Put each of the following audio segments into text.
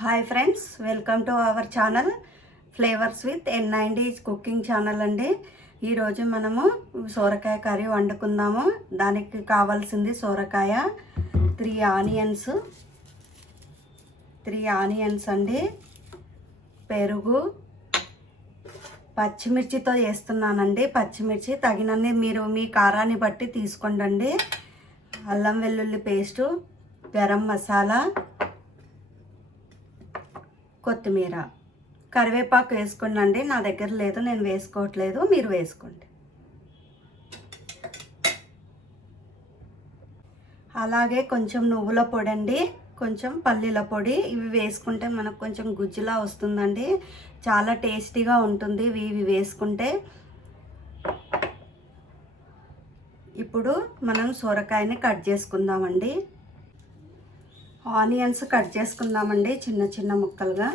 Hi friends, welcome to our channel flavours with N90 cooking channel అండి. ఈరోజు మనము సోరకాయ కర్రీ వండుకుందాము. దానికి కావాల్సింది సోరకాయ, 3 ఆనియన్స్ అండి, పెరుగు, పచ్చిమిర్చితో చేస్తున్నానండి. పచ్చిమిర్చి తగినన్ని మీరు మీ కారాన్ని బట్టి తీసుకోండి. అల్లం వెల్లుల్లి పేస్టు, గరం మసాలా, కొత్తిమీర, కరివేపాకు వేసుకోండి. నా దగ్గర లేదు, నేను వేసుకోవట్లేదు, మీరు వేసుకోండి. అలాగే కొంచెం నువ్వుల పొడి అండి, కొంచెం పల్లీల పొడి, ఇవి వేసుకుంటే మనకు కొంచెం గుజ్జులా వస్తుందండి. చాలా టేస్టీగా ఉంటుంది ఇవి వేసుకుంటే. ఇప్పుడు మనం సొరకాయని కట్ చేసుకుందామండి. ఆనియన్స్ కట్ చేసుకుందామండి చిన్న చిన్న ముక్కలుగా.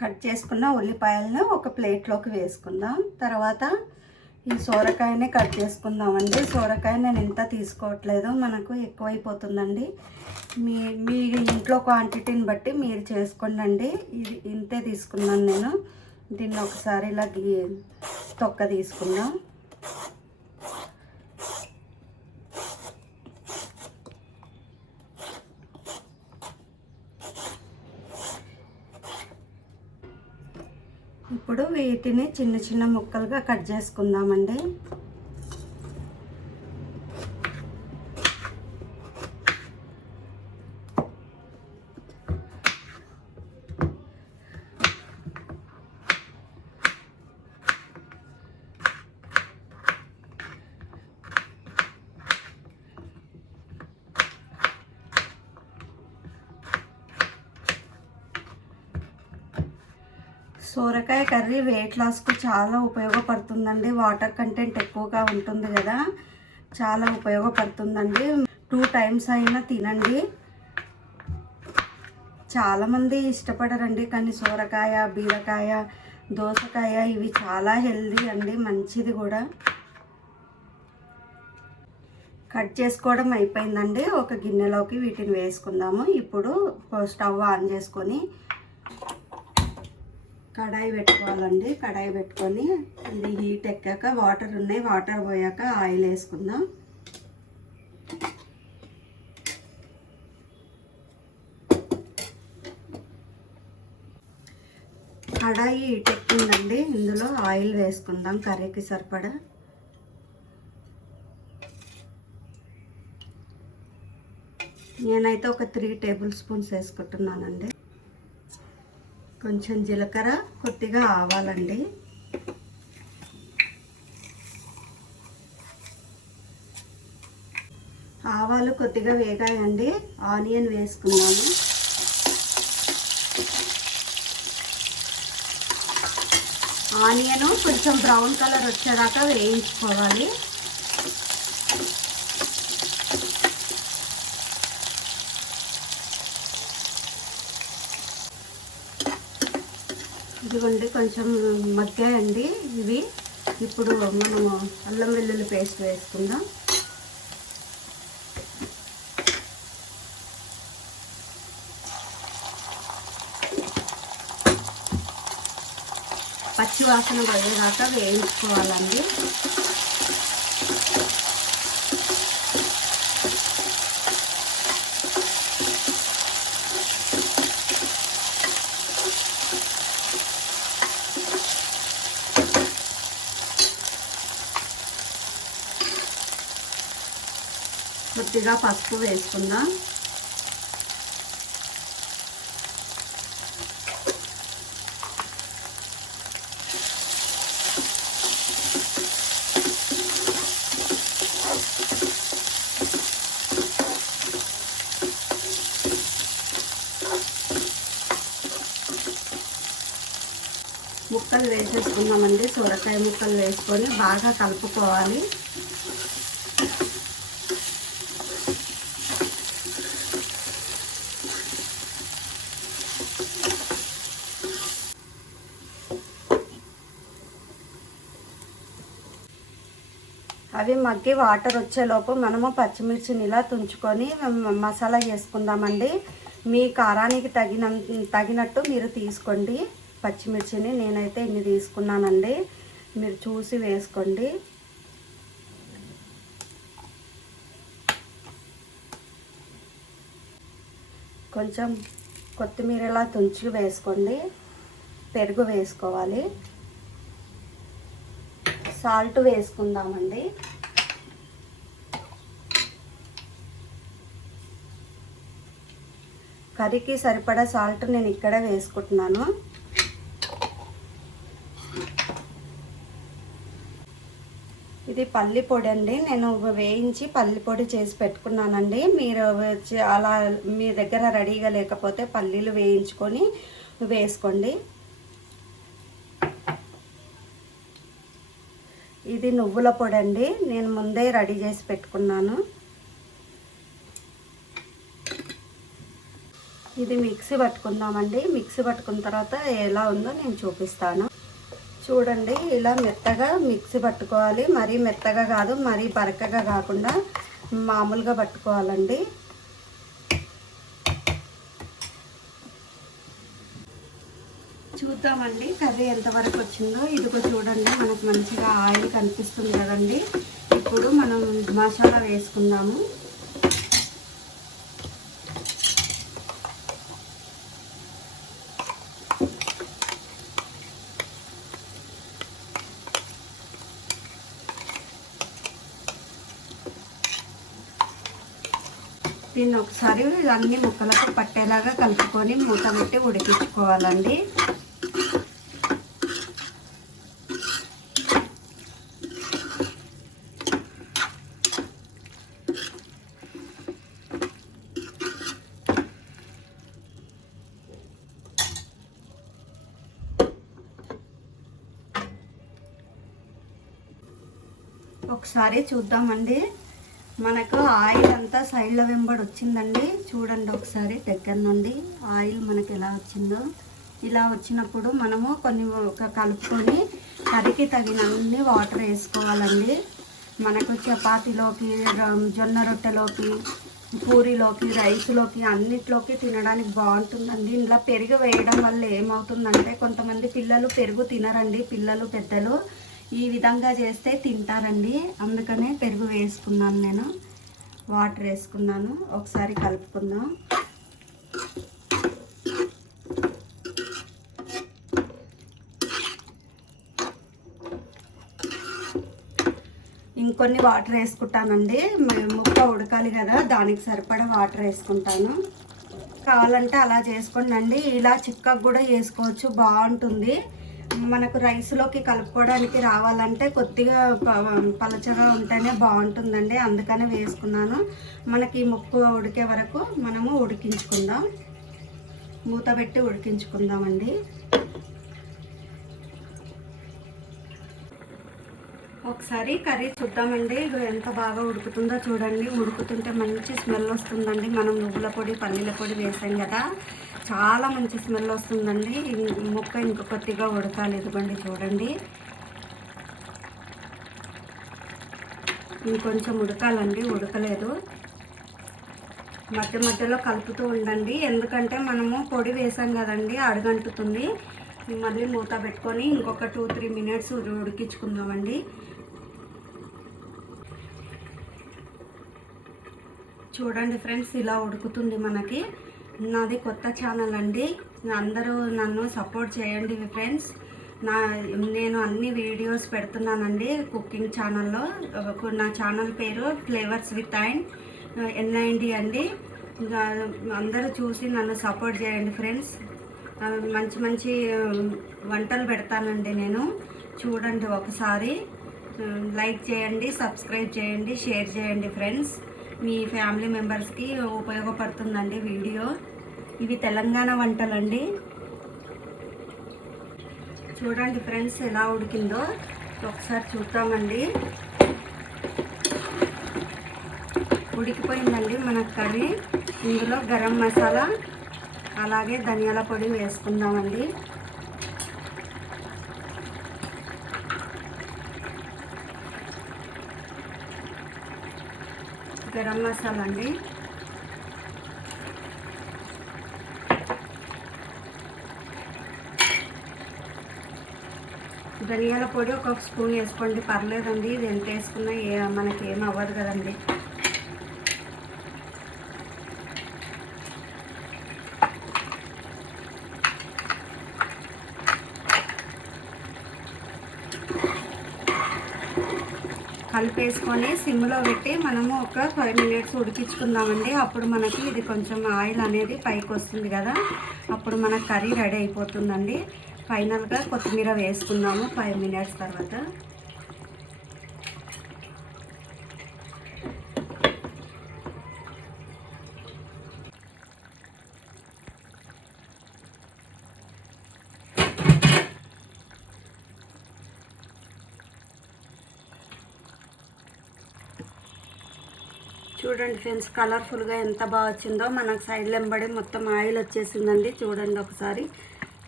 కట్ చేసుకున్న ఉల్లిపాయలను ఒక ప్లేట్లోకి వేసుకుందాం. తర్వాత ఈ సోరకాయనే కట్ చేసుకుందామండి. సోరకాయ నేను ఇంత తీసుకోవట్లేదు, మనకు ఎక్కువైపోతుందండి. మీ ఇంట్లో క్వాంటిటీని బట్టి మీరు చేసుకోండి. ఇది ఇంతే తీసుకున్నాను నేను. దీన్ని ఒకసారి ఇలా తొక్క తీసుకుందాం. ఇప్పుడు వీటిని చిన్న చిన్న ముక్కలుగా కట్ చేసుకుందామండి. సోరకాయ కర్రీ వెయిట్ లాస్కు చాలా ఉపయోగపడుతుందండి. వాటర్ కంటెంట్ ఎక్కువగా ఉంటుంది కదా, చాలా ఉపయోగపడుతుందండి. 2 టైమ్స్ అయినా తినండి. చాలామంది ఇష్టపడరండి, కానీ సోరకాయ, బీరకాయ, దోసకాయ ఇవి చాలా హెల్దీ అండి, మంచిది కూడా. కట్ చేసుకోవడం అయిపోయిందండి. ఒక గిన్నెలోకి వీటిని వేసుకుందాము. ఇప్పుడు స్టవ్ ఆన్ చేసుకొని కడాయి పెట్టుకోవాలండి. కడాయి పెట్టుకొని ఇది హీట్ ఎక్కాక, వాటర్ ఉన్నాయి, వాటర్ పోయాక ఆయిల్ వేసుకుందాం. కడాయి హీట్ ఎక్కిందండి, ఇందులో ఆయిల్ వేసుకుందాం కర్రీకి సరిపడా. నేనైతే ఒక 3 టేబుల్ స్పూన్స్ వేసుకుంటున్నానండి. కొంచెం జీలకర్ర, కొద్దిగా ఆవాలండి. ఆవాలు కొద్దిగా వేగాయండి, ఆనియన్ వేసుకున్నాము. ఆనియన్ కొంచెం బ్రౌన్ కలర్ వచ్చేదాకా వేయించుకోవాలి. ఇదిగోండి కొంచెం మగ్గాయండి ఇవి. ఇప్పుడు మనము అల్లం వెల్లుల్లి పేస్ట్ వేసుకుందాం. పచ్చి వాసన పోయేదాకా వేయించుకోవాలండి. కొద్దిగా పసుపు వేసుకుందాం. ముక్కలు వేసేసుకున్నామండి. సొరకాయ ముక్కలు వేసుకొని బాగా కలుపుకోవాలి. అవి మగ్గి వాటర్ వచ్చేలోపు మనము పచ్చిమిర్చిని ఇలా తుంచుకొని మసాలా చేసుకుందామండి. మీ కారానికి తగినట్టు మీరు తీసుకోండి పచ్చిమిర్చిని. నేనైతే ఇన్ని తీసుకున్నానండి, మీరు చూసి వేసుకోండి. కొంచెం కొత్తిమీర ఇలా తుంచి వేసుకోండి. పెరుగు వేసుకోవాలి. సాల్ట్ వేసుకుందామండి. కర్రీకి సరిపడా సాల్ట్ నేను ఇక్కడే వేసుకుంటున్నాను. ఇది పల్లి పొడి అండి. నేను వేయించి పల్లి పొడి చేసి పెట్టుకున్నానండి. మీరు అలా మీ దగ్గర రెడీగా లేకపోతే పల్లీలు వేయించుకొని వేసుకోండి. ఇది నువ్వుల పొడి అండి, నేను ముందే రెడీ చేసి పెట్టుకున్నాను. ఇది మిక్సీ పట్టుకుందామండి. మిక్సీ పట్టుకున్న తర్వాత ఎలా ఉందో నేను చూపిస్తాను. చూడండి, ఇలా మెత్తగా మిక్సీ పట్టుకోవాలి. మరీ మెత్తగా కాదు, మరీ బరకగా కాకుండా మామూలుగా పట్టుకోవాలండి. చూద్దామండి కర్రీ ఎంతవరకు వచ్చిందో. ఇదిగో చూడండి, మనకు మంచిగా ఆయిల్ కనిపిస్తుంది కదండి. ఇప్పుడు మనం మసాలా వేసుకుందాము. దీన్ని ఒకసారి అన్ని ముక్కలకు పట్టేలాగా కలుపుకొని మూత పెట్టి ఉడికించుకోవాలండి. ఒకసారి చూద్దామండి. మనకు ఆయిల్ అంతా సైడ్ల వెంబడి వచ్చిందండి. చూడండి ఒకసారి దగ్గర నుండి ఆయిల్ మనకి ఎలా వచ్చిందో. ఇలా వచ్చినప్పుడు మనము కొన్ని కలుపుకొని కర్రీకి తగినన్ని వాటర్ వేసుకోవాలండి. మనకు చపాతీలోకి, జొన్న రొట్టెలోకి, పూరీలోకి, రైస్లోకి అన్నిట్లోకి తినడానికి బాగుంటుందండి. ఇలా పెరుగు వేయడం వల్ల ఏమవుతుందంటే కొంతమంది పిల్లలు పెరుగు తినరండి. పిల్లలు పెద్దలు ఈ విధంగా చేస్తే తింటారండి. అందుకనే పెరుగు వేసుకున్నాను, నేను వాటర్ వేసుకున్నాను. ఒకసారి కలుపుకుందాం. ఇంకొన్ని వాటర్ వేసుకుంటానండి. ముక్క ఉడకాలి కదా, దానికి సరిపడా వాటర్ వేసుకుంటాను. కావాలంటే అలా చేసుకోండి. ఇలా చిక్కగా కూడా చేసుకోవచ్చు, బాగుంటుంది. మనకు రైస్లోకి కలుపుకోవడానికి రావాలంటే కొద్దిగా పలచగా ఉంటేనే బాగుంటుందండి. అందుకనే వేసుకున్నాను. మనకి ముక్క ఉడికే వరకు మనము ఉడికించుకుందాం. మూత పెట్టి ఉడికించుకుందామండి. ఒకసారి కర్రీ చూద్దామండి. ఎంత బాగా ఉడుకుతుందో చూడండి. ఉడుకుతుంటే మంచి స్మెల్ వస్తుందండి. మనం నువ్వుల పొడి, పల్లీల పొడి వేసాం కదా, చాలా మంచి స్మెల్ వస్తుందండి. ముక్క ఇంక కొద్దిగా ఉడకాలి. ఇదిగోండి చూడండి, ఇంకొంచెం ఉడకాలండి. ఉడకలేదు. మధ్య మధ్యలో కలుపుతూ ఉండండి, ఎందుకంటే మనము పొడి వేసాం కదండి, అడుగంటుతుంది. మళ్ళీ మూత పెట్టుకొని ఇంకొక 2-3 మినిట్స్ ఉడికించుకుందామండి. చూడండి ఫ్రెండ్స్, ఇలా ఉడుకుతుంది మనకి. నాది కొత్త ఛానల్ అండి, అందరూ నన్ను సపోర్ట్ చేయండి ఫ్రెండ్స్. నేను అన్ని వీడియోస్ పెడుతున్నానండి కుకింగ్ ఛానల్లో. నా ఛానల్ పేరు ఫ్లేవర్స్ విత్ NIND అండి. అందరూ చూసి నన్ను సపోర్ట్ చేయండి ఫ్రెండ్స్. మంచి మంచి వంటలు పెడతానండి నేను. చూడండి ఒకసారి, లైక్ చేయండి, సబ్స్క్రైబ్ చేయండి, షేర్ చేయండి ఫ్రెండ్స్. మీ ఫ్యామిలీ మెంబర్స్కి ఉపయోగపడుతుందండి వీడియో. ఇవి తెలంగాణ వంటలండి. చూడండి ఫ్రెండ్స్ ఎలా ఉడికిందో ఒకసారి చూద్దామండి. ఉడికిపోయిందండి మన కర్రీ. ఇందులో గరం మసాలా అలాగే ధనియాల పొడి వేసుకుందామండి. గరం మసాలా అండి. ధనియాల పొడి ఒక స్పూన్ వేసుకోండి, పర్లేదండి. ఇది ఎంత వేసుకున్నా మనకి ఏం అవ్వదు కదండి. కలిపేసుకొని సిమ్లో పెట్టి మనము ఒక 5 మినిట్స్ ఉడికించుకుందామండి. అప్పుడు మనకి ఇది కొంచెం ఆయిల్ అనేది పైకి వస్తుంది కదా, అప్పుడు మన కర్రీ రెడీ అయిపోతుందండి. ఫైనల్గా కొత్తిమీర వేసుకుందాము 5 మినిట్స్ తర్వాత. చూడండి ఫ్రెండ్స్, కలర్ఫుల్గా ఎంత బాగా వచ్చిందో. మనకు సైడ్ వెంబడి మొత్తం ఆయిల్ వచ్చేసిందండి. చూడండి ఒకసారి.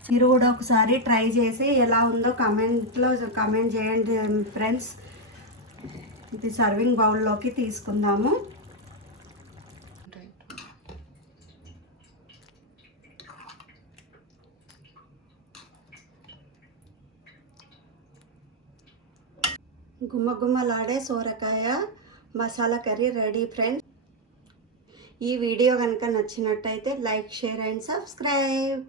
మీరు కూడా ఒకసారి ట్రై చేసి ఎలా ఉందో కామెంట్ చేయండి ఫ్రెండ్స్. ఇది సర్వింగ్ బౌల్లోకి తీసుకుందాము. గుమ్మగుమ్మలాడే సోరకాయ మసాలా కర్రీ రెడీ ఫ్రెండ్స్. ఈ వీడియో కనుక నచ్చినట్టయితే లైక్, షేర్ అండ్ సబ్స్క్రైబ్.